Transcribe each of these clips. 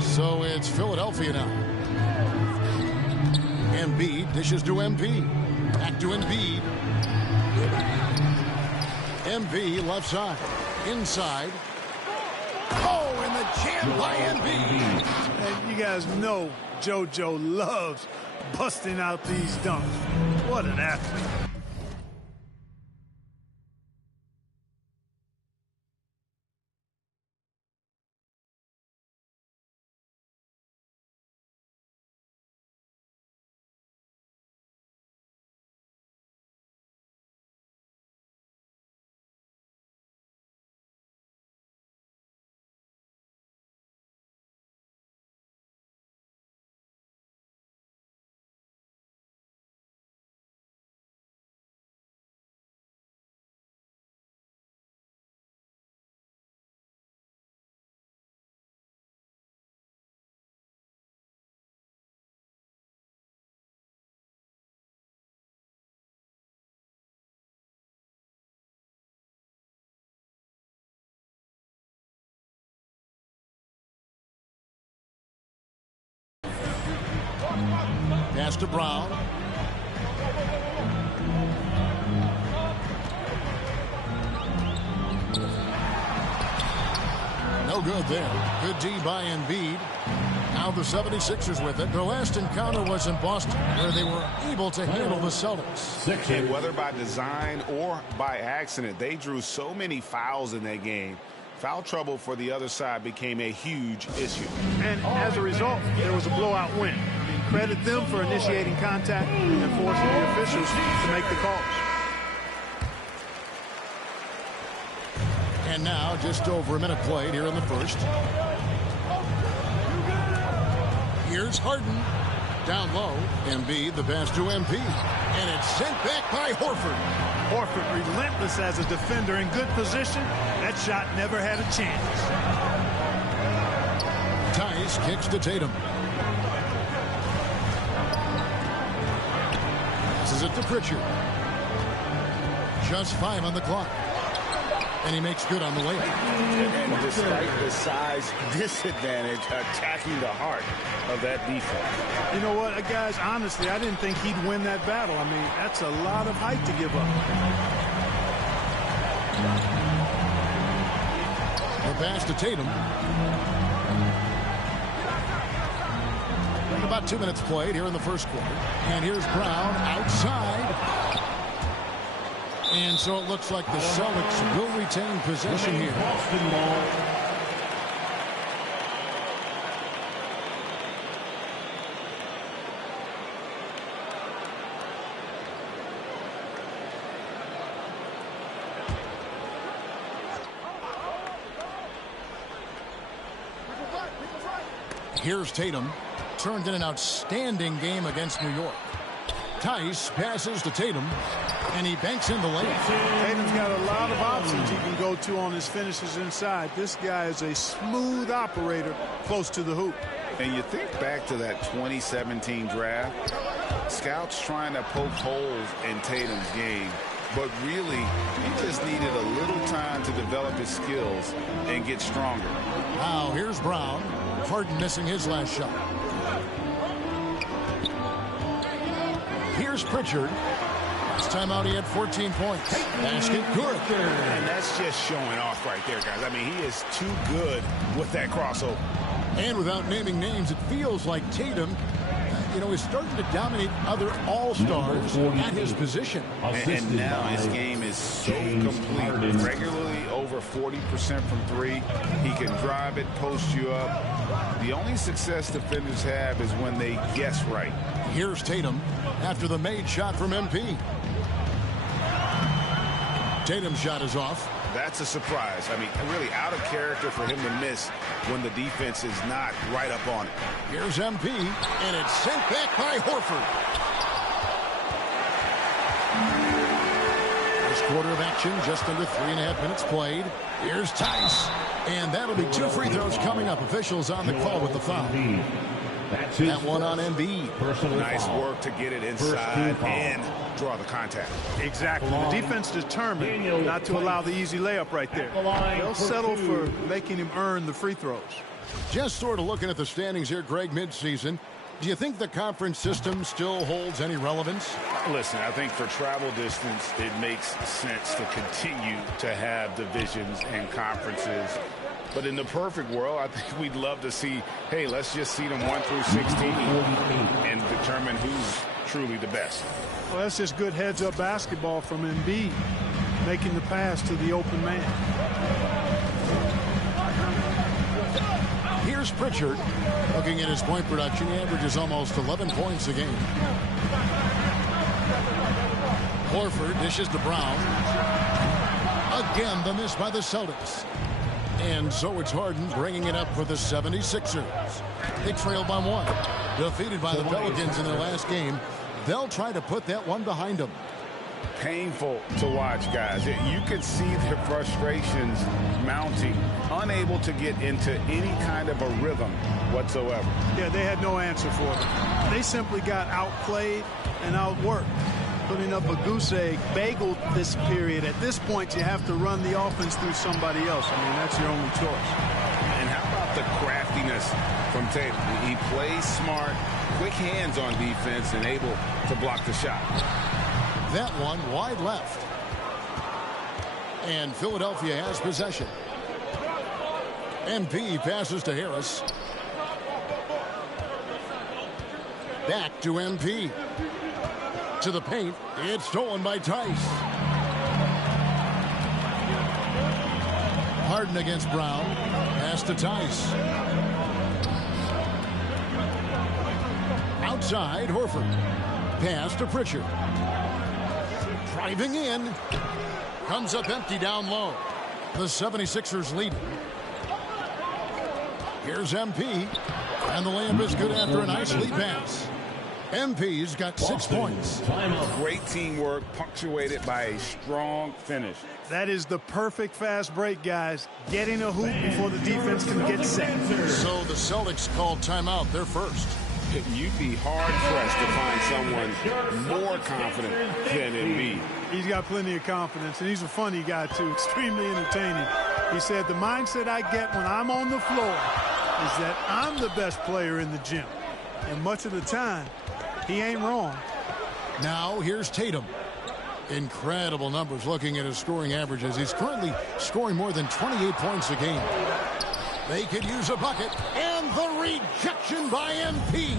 So it's Philadelphia now. Embiid dishes to MP. Back to Embiid. MB left side. Inside. Oh, and the jam by Embiid. And you guys know JoJo loves busting out these dunks. What an athlete. Pass to Brown. No good there. Good D by Embiid. Now the 76ers with it. Their last encounter was in Boston, where they were able to handle the Celtics. And whether by design or by accident, they drew so many fouls in that game. Foul trouble for the other side became a huge issue. And as a result, there was a blowout win. I mean, credit them for initiating contact and forcing the officials to make the calls. And now just over a minute played here in the first. Here's Harden. Down low. Embiid, the pass to MP. And it's sent back by Horford. Horford relentless as a defender in good position. That shot never had a chance. Tice kicks to Tatum. Passes it to Pritchard. Just 5 on the clock. And he makes good on the layup. And despite the size disadvantage, attacking the heart of that defense. You know what, guys, honestly, I didn't think he'd win that battle. I mean, that's a lot of height to give up. The pass to Tatum. About 2 minutes played here in the first quarter. And here's Brown outside. And so it looks like the Celtics will retain possession here. Here's Tatum. Turned in an outstanding game against New York. Tice passes to Tatum, and he banks in the layup. Tatum's got a lot of options he can go to on his finishes inside. This guy is a smooth operator close to the hoop. And you think back to that 2017 draft, scouts trying to poke holes in Tatum's game, but really he just needed a little time to develop his skills and get stronger. Now here's Brown. Harden missing his last shot. Here's Pritchard. Last time out he had 14 points. Basket good. And that's just showing off right there, guys. I mean, he is too good with that crossover. And without naming names, it feels like Tatum, is starting to dominate other all-stars at his position. And now his game is so complete. Regularly over 40% from three. He can drive it, post you up. The only success defenders have is when they guess right. Here's Tatum after the made shot from MP. Tatum's shot is off. That's a surprise. I mean, really out of character for him to miss when the defense is not right up on it. Here's MP, and it's sent back by Horford. First quarter of action, just under 3.5 minutes played. Here's Tice, and that'll be 2 free throws coming up. Officials on the call with the foul. That one on Embiid. Nice work to get it inside and draw the contact. Exactly. The defense determined not to allow the easy layup right there. They'll settle for making him earn the free throws. Just sort of looking at the standings here, Greg, midseason. Do you think the conference system still holds any relevance? Listen, I think for travel distance, it makes sense to continue to have divisions and conferences. But in the perfect world, I think we'd love to see, hey, let's just seed them 1 through 16 and determine who's truly the best. Well, that's just good heads-up basketball from Embiid, making the pass to the open man. Here's Pritchard. Looking at his point production, he averages almost 11 points a game. Horford dishes to Brown. Again, the miss by the Celtics. And so it's Harden bringing it up for the 76ers. They trail by 1. Defeated by the Pelicans in their last game. They'll try to put that one behind them. Painful to watch, guys. You could see their frustrations mounting, unable to get into any kind of a rhythm whatsoever. Yeah, they had no answer for them. They simply got outplayed and outworked. Putting up a goose egg, bageled this period. At this point, you have to run the offense through somebody else. I mean, that's your only choice. And how about the craftiness from Tatum? He plays smart, quick hands on defense, and able to block the shot. That one wide left. And Philadelphia has possession. MP passes to Harris. Back to MP. To the paint. It's stolen by Tice. Harden against Brown. Pass to Tice. Outside, Horford. Pass to Pritchard. Driving in. Comes up empty down low. The 76ers lead. Here's MP. And the layup is good after a nice lead pass. MP's got 6 points. Great teamwork punctuated by a strong finish. That is the perfect fast break, guys. Getting a hoop before the defense can get set. So the Celtics called timeout. They're first. You'd be hard-pressed to find someone more confident than Embiid. He's got plenty of confidence, and he's a funny guy, too. Extremely entertaining. He said, the mindset I get when I'm on the floor is that I'm the best player in the gym. And much of the time, he ain't wrong. Now here's Tatum. Incredible numbers looking at his scoring averages. He's currently scoring more than 28 points a game. They could use a bucket, and the rejection by MP.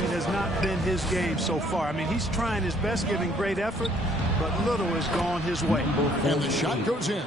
It has not been his game so far. I mean, he's trying his best, giving great effort, but little has gone his way. And the shot goes in.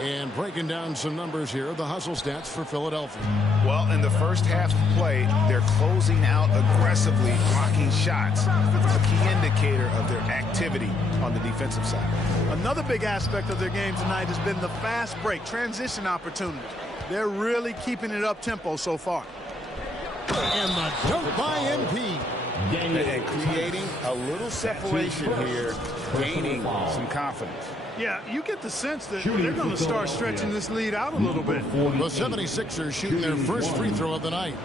And breaking down some numbers here, the hustle stats for Philadelphia. Well, in the first half of play, they're closing out aggressively, blocking shots. A key indicator of their activity on the defensive side. Another big aspect of their game tonight has been the fast break, transition opportunities. They're really keeping it up tempo so far. And the dunk by MP. And creating a little separation here, gaining some confidence. Yeah, you get the sense that they're going to start stretching this lead out a little bit. The 76ers shooting their first free throw of the night.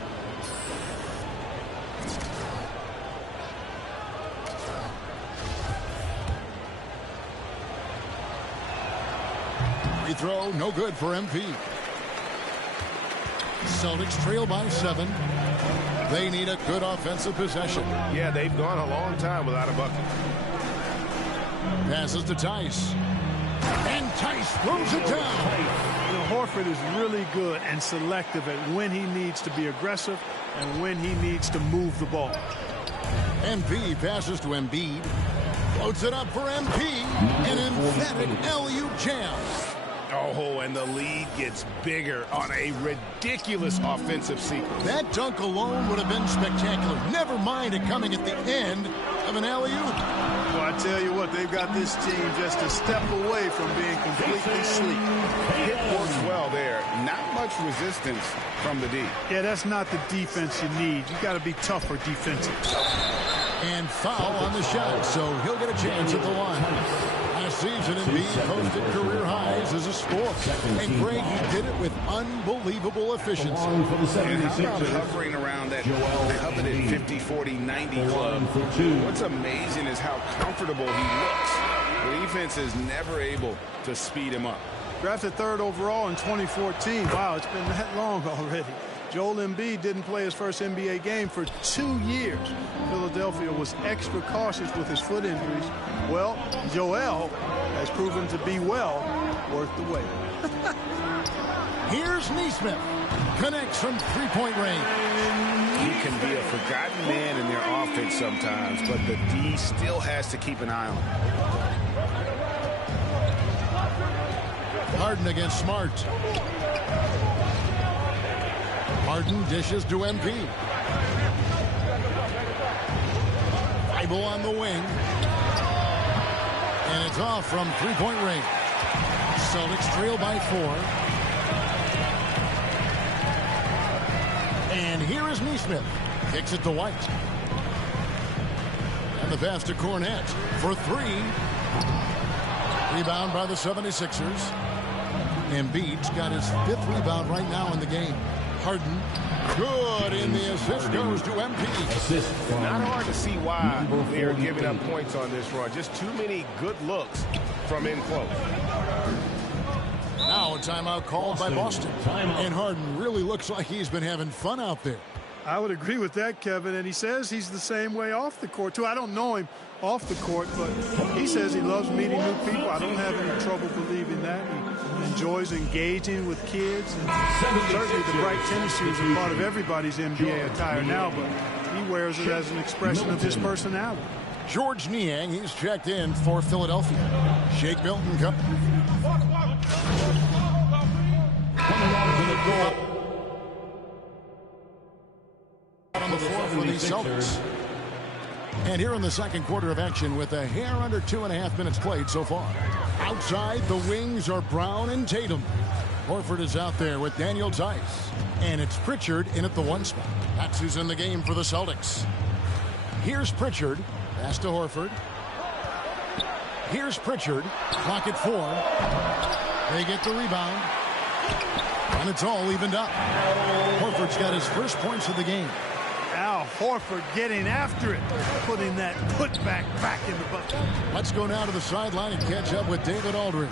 Free throw, no good for MP. Celtics trail by 7. They need a good offensive possession. Yeah, they've gone a long time without a bucket. Passes to Tice. And Tice throws it down. You know, Horford is really good and selective at when he needs to be aggressive and when he needs to move the ball. MP passes to Embiid. Floats it up for MP. An emphatic LU jam. Oh, and the lead gets bigger on a ridiculous offensive sequence. That dunk alone would have been spectacular. Never mind it coming at the end of an alley-oop. Well, I tell you what, they've got this team just a step away from being completely asleep. Hit works well there. Not much resistance from the D. Yeah, that's not the defense you need. You got to be tougher defensive. And foul on the shot, so he'll get a chance at the line. Pass season, Embiid posted career highs as a scorer. And Greg, he did it with unbelievable efficiency. And how about hovering around that coveted 50, 40, 90 club? What's amazing is how comfortable he looks. The defense is never able to speed him up. Drafted 3rd overall in 2014. Wow, it's been that long already. Joel Embiid didn't play his first NBA game for 2 years. Philadelphia was extra cautious with his foot injuries. Well, Joel has proven to be well worth the wait. Here's Nesmith. Connects from three-point range. He can be a forgotten man in their offense sometimes, but the D still has to keep an eye on him. Harden against Smart. Harden dishes to MP. Bible on the wing. And it's off from three-point range. Celtics trail by 4. And here is Nesmith. Kicks it to White. And the pass to Cornette for 3. Rebound by the 76ers. Embiid's got his 5th rebound right now in the game. Harden, good, and the assist goes to MP. Not hard to see why they are giving up points on this run. Just too many good looks from in close. Now a timeout called by Boston. And Harden really looks like he's been having fun out there. I would agree with that, Kevin, and he says he's the same way off the court, too. I don't know him off the court, but he says he loves meeting new people. I don't have any trouble believing that. He enjoys engaging with kids. And certainly the bright tennis shoes are part of everybody's NBA attire now, but he wears it as an expression of his personality. George Niang, he's checked in for Philadelphia. Shake Milton coming on to the goal. On the floor for the Celtics. And here in the second quarter of action with a hair under 2.5 minutes played so far. Outside, the wings are Brown and Tatum. Horford is out there with Daniel Tice. And it's Pritchard in at the 1 spot. That's who's in the game for the Celtics. Here's Pritchard. Pass to Horford. Here's Pritchard. Clock at 4. They get the rebound. And it's all evened up. Horford's got his first points of the game. Al Horford getting after it, putting that putback back in the bucket. Let's go now to the sideline and catch up with David Aldridge.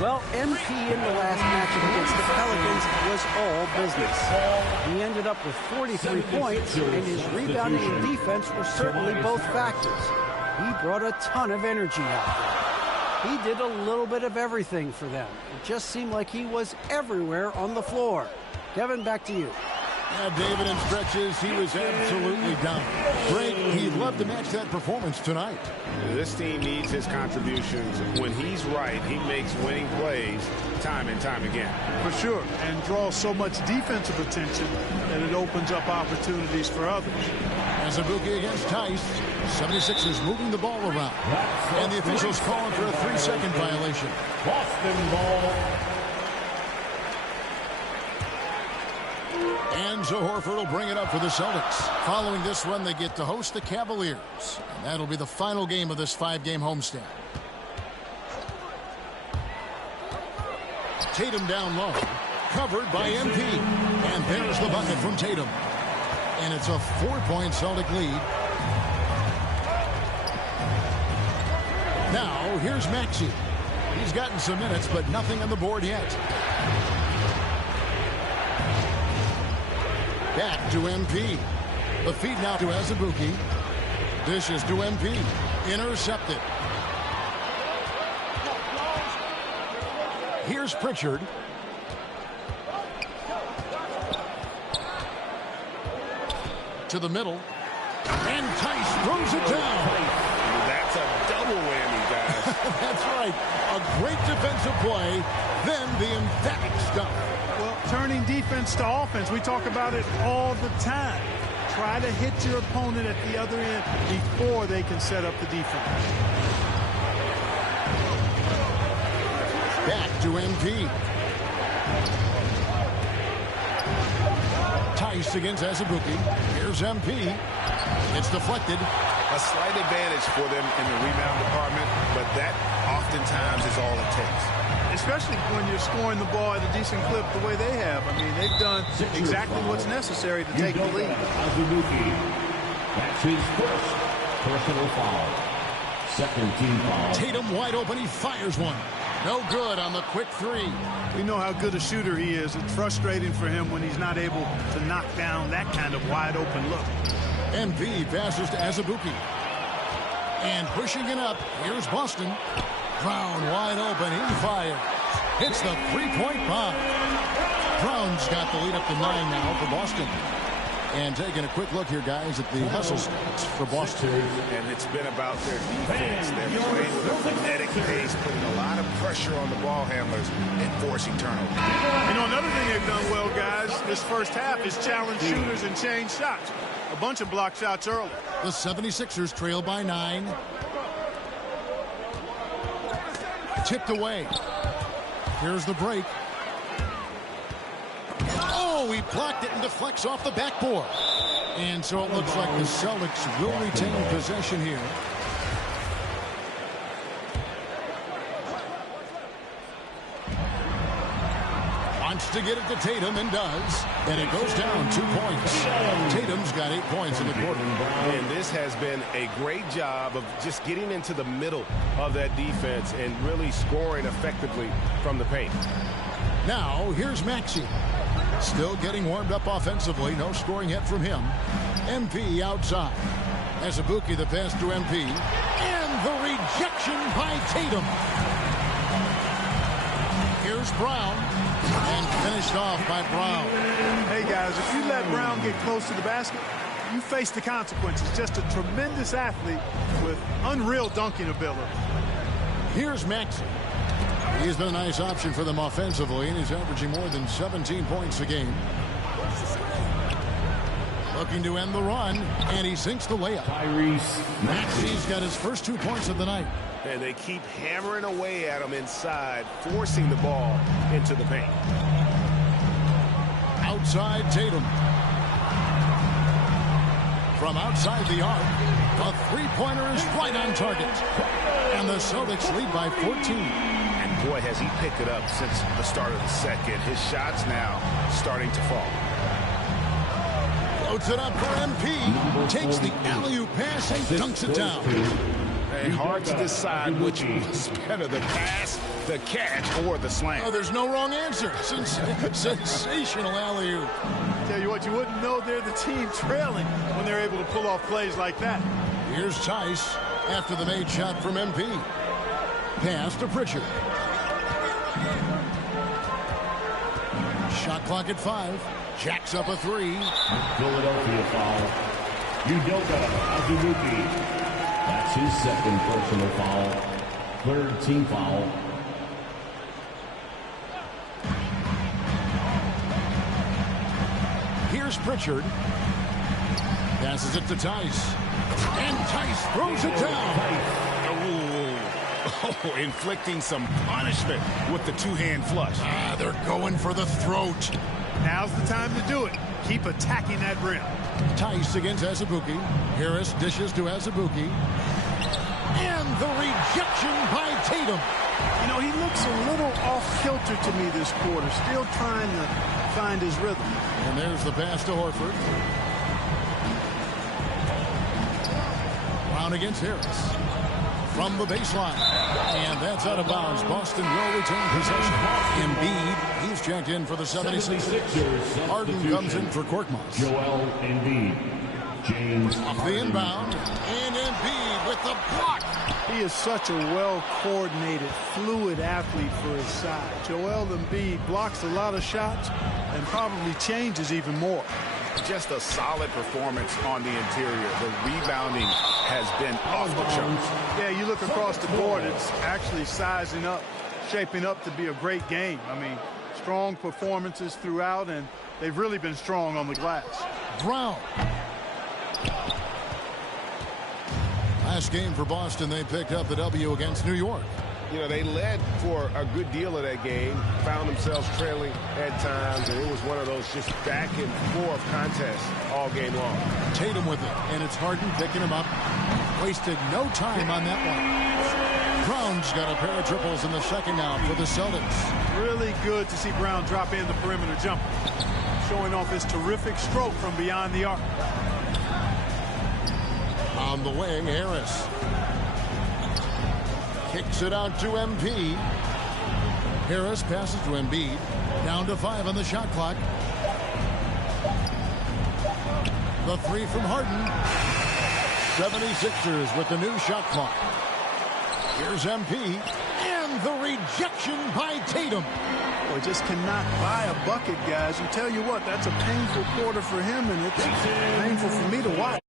Well, MP in the last matchup against the Pelicans was all business. He ended up with 43 points, and his rebounding and defense were certainly both factors. He brought a ton of energy out there. He did a little bit of everything for them. It just seemed like he was everywhere on the floor. Kevin, back to you. Yeah, David, in stretches, he was absolutely down. Greg, he'd love to match that performance tonight. This team needs his contributions. When he's right, he makes winning plays time and time again. For sure, and draws so much defensive attention that it opens up opportunities for others. Azubuike against Tice. 76ers moving the ball around. And the officials calling for a 3-second violation. Boston ball. And so Horford will bring it up for the Celtics. Following this one, they get to host the Cavaliers. And that'll be the final game of this 5-game homestand. Tatum down low. Covered by MP. And there's the bucket from Tatum. And it's a 4-point Celtic lead. Now, here's Maxey. He's gotten some minutes, but nothing on the board yet. Back to MP. The feed now to Azubuike. Dishes to MP. Intercepted. Here's Pritchard. To the middle. And Tice throws it down. That's a double whammy, guys. That's right. A great defensive play. Then the emphatic stuff. Well, turning defense to offense, we talk about it all the time. Try to hit your opponent at the other end before they can set up the defense. Back to MP. Tice against Azubuike. Here's MP. It's deflected. A slight advantage for them in the rebound department, but that oftentimes is all it takes. Especially when you're scoring the ball at a decent clip the way they have. I mean, they've done exactly what's necessary to take the lead. Azubuike. That's his first personal foul. Second team foul. Tatum wide open. He fires one. No good on the quick three. We know how good a shooter he is. It's frustrating for him when he's not able to knock down that kind of wide open look. MP passes to Azubuike. And pushing it up, here's Boston. Brown wide open, he fires. Hits the three-point bomb. Brown's got the lead up to 9 now for Boston. And taking a quick look here, guys, at the hustle stats for Boston. And it's been about their defense. They're playing with a frenetic pace, putting a lot of pressure on the ball handlers and forcing turnovers. You know, another thing they've done well, guys, this first half is challenge shooters and change shots. A bunch of block shots early. The 76ers trail by 9. Tipped away. Here's the break. Oh, he blocked it and deflects off the backboard. And so it looks like the Celtics will retain possession here. Wants to get it to Tatum and does. And it goes down 2 points. Tatum's got 8 points in the quarter. And this has been a great job of just getting into the middle of that defense and really scoring effectively from the paint. Now, here's Maxey. Still getting warmed up offensively. No scoring yet from him. MP outside. Azubuike the pass to MP. And the rejection by Tatum. Here's Brown. And finished off by Brown. Hey, guys, if you let Brown get close to the basket, you face the consequences. Just a tremendous athlete with unreal dunking ability. Here's Maxey. He's been a nice option for them offensively, and he's averaging more than 17 points a game. Looking to end the run, and he sinks the layup. Maxey's got his first 2 points of the night. And they keep hammering away at him inside, forcing the ball into the paint. Outside Tatum. From outside the arc, a three-pointer is right on target. And the Celtics lead by 14. And boy, has he picked it up since the start of the second. His shot's now starting to fall. Floats it up for MP. Takes the alley-oop pass and dunks it down. And hard to decide which was better, the pass, the catch, or the slam. Oh, there's no wrong answer. Sensational alley-oop. Tell you what, you wouldn't know they're the team trailing when they're able to pull off plays like that. Here's Tice after the made shot from MP. Pass to Pritchard. Shot clock at 5. Jacks up a 3. Philadelphia foul. Udoka Azubuike. That's his second personal foul. Third team foul. Here's Pritchard. Passes it to Tice. And Tice throws it down. Oh, inflicting some punishment with the two-hand flush. They're going for the throat. Now's the time to do it. Keep attacking that rim. Tice against Azubuike. Harris dishes to Azubuike. And the rejection by Tatum. You know, he looks a little off-kilter to me this quarter. Still trying to find his rhythm. And there's the pass to Horford. Brown against Harris. From the baseline. And that's out of bounds. Boston will retain possession. Embiid, he's checked in for the 76ers. Harden comes in for Korkmaz. Joel Embiid. James Off the inbound. And Embiid with the block. He is such a well-coordinated, fluid athlete for his size. Joel Embiid blocks a lot of shots and probably changes even more. Just a solid performance on the interior. The rebounding has been off the charts. Yeah, you look across the board, it's actually sizing up, shaping up to be a great game. I mean, strong performances throughout, and they've really been strong on the glass. Brown. Last game for Boston, they picked up the W against New York. You know, they led for a good deal of that game, found themselves trailing at times, and it was one of those just back and forth contests all game long. Tatum with it, and it's Harden picking him up. Wasted no time on that one. Brown's got a pair of triples in the second now for the Celtics. Really good to see Brown drop in the perimeter jumper, showing off his terrific stroke from beyond the arc. On the wing, Harris. Kicks it out to MP. Harris passes to Embiid. Down to 5 on the shot clock. The three from Harden. 76ers with the new shot clock. Here's MP. And the rejection by Tatum. Boy, just cannot buy a bucket, guys. And tell you what, that's a painful quarter for him, and it's painful for me to watch.